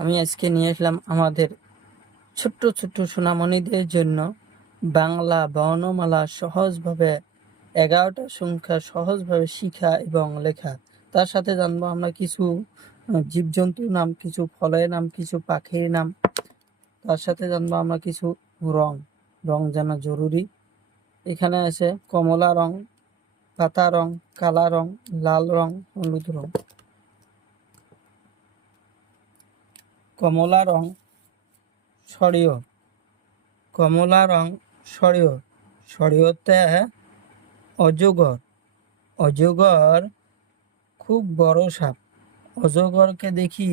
আমি আজকে নিয়ে আসলাম আমাদের ছোট্ট ছোট্ট সোনামণিদের জন্য বাংলা বর্ণমালা সহজভাবে 11টা সংখ্যা সহজভাবে শিখা এবং লেখা। তার সাথে জানবো আমরা কিছু জীবজন্তুর নাম, কিছু ফলের নাম, কিছু পাখির নাম। তার সাথে জানবো আমরা কিছু রং রং জানা জরুরি। এখানে আছে কমলা রং, পাতা রং, কালা রং, লাল রং, হলুদ রং। কমলা রং সরিয়, কমলা রং সরিয়, সরিয়তে অজগর, অজগর খুব বড় সাপ, অজগরকে দেখি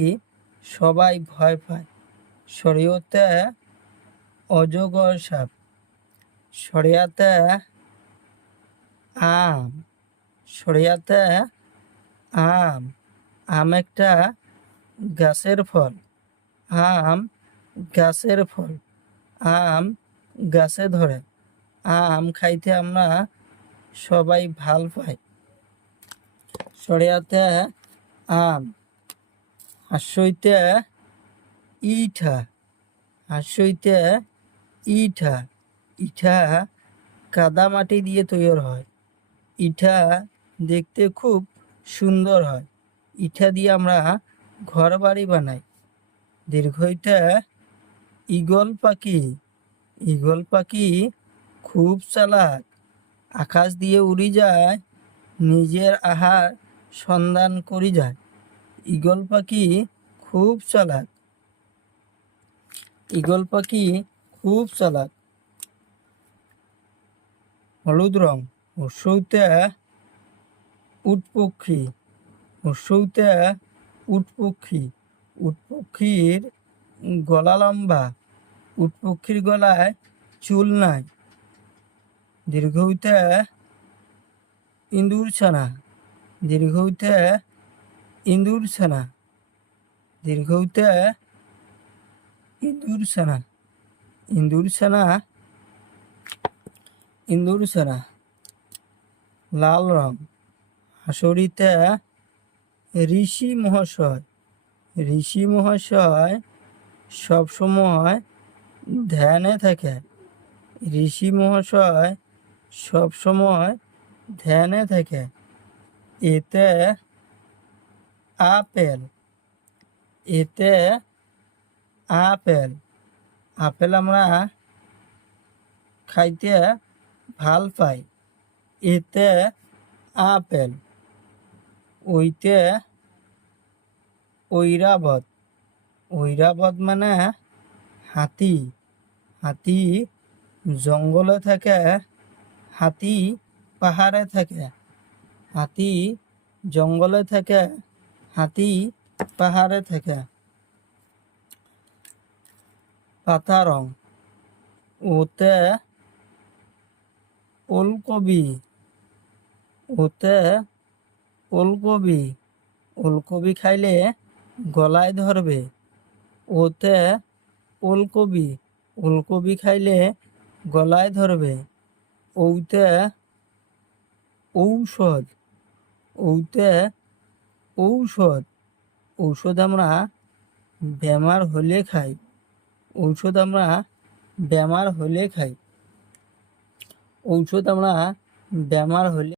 সবাই ভয় পায়, সরিয়তে অজগর সাপ। সরিয়াতে আম, সরিয়াতে আম, আম একটা গাছের ফল, আম গাছের ফল, আম গাছে ধরে, আম খাইতে আমরা সবাই ভাল পাই। সরিয়াতে আম। হাসইতে ইঠা, হাসইতে ইঠা, ইঠা কাদা মাটি দিয়ে তৈরি হয়, ইঠা দেখতে খুব সুন্দর হয়, ইঠা দিয়ে আমরা ঘর বাড়ি বানাই। দীর্ঘইতে ঈগল পাখি, ঈগল পাখি খুব চালাক, আকাশ দিয়ে উড়ি যায়, নিজের আহার সন্ধান করি যায়। ঈগল পাখি খুব চালাক, ঈগল পাখি খুব চালাক। হলুদ রং হর্ষইতে উট পক্ষী, হর্ষইতে উট পক্ষী, উট পক্ষীর গলা লম্বা, উট পক্ষীর গলায় চুল নাই। দীর্ঘইতে ইঁদুর ছানা, দীর্ঘইতে ইঁদুর ছানা, দীর্ঘইতে ইঁদুর ছানা, ইঁদুর ছানা, ইঁদুর ছানা। লাল রং হাসরিতে ঋষি মহাশয়, ঋষি মহাশয় সবসময় ধ্যানে থাকে, ঋষি মহাশয় সবসময় ধ্যানে থাকে। এতে আপেল, এতে আপেল, আপেল আমরা খাইতে ভাল পাই, এতে আপেল। ওইতে ঐরাবত, ঐরাবত মানে হাতি, হাতি জঙ্গলে থাকে, হাতি পাহাড়ে থাকে, হাতি জঙ্গলে থাকে, হাতি পাহাড়ে থাকে। পাতা রং ওতে ওলকবি, ওতে ওলকবি, ওলকবি খাইলে গলায় ধরবে, ওতে ওলকবি, ওলকবি খাইলে গলায় ধরবে। ওতে ঔষধ, ওতে ঔষধ, ঔষধ আমরা বেমার হলে খাই, ঔষধ আমরা বেমার হলে খাই, ঔষধ আমরা বেমার হলে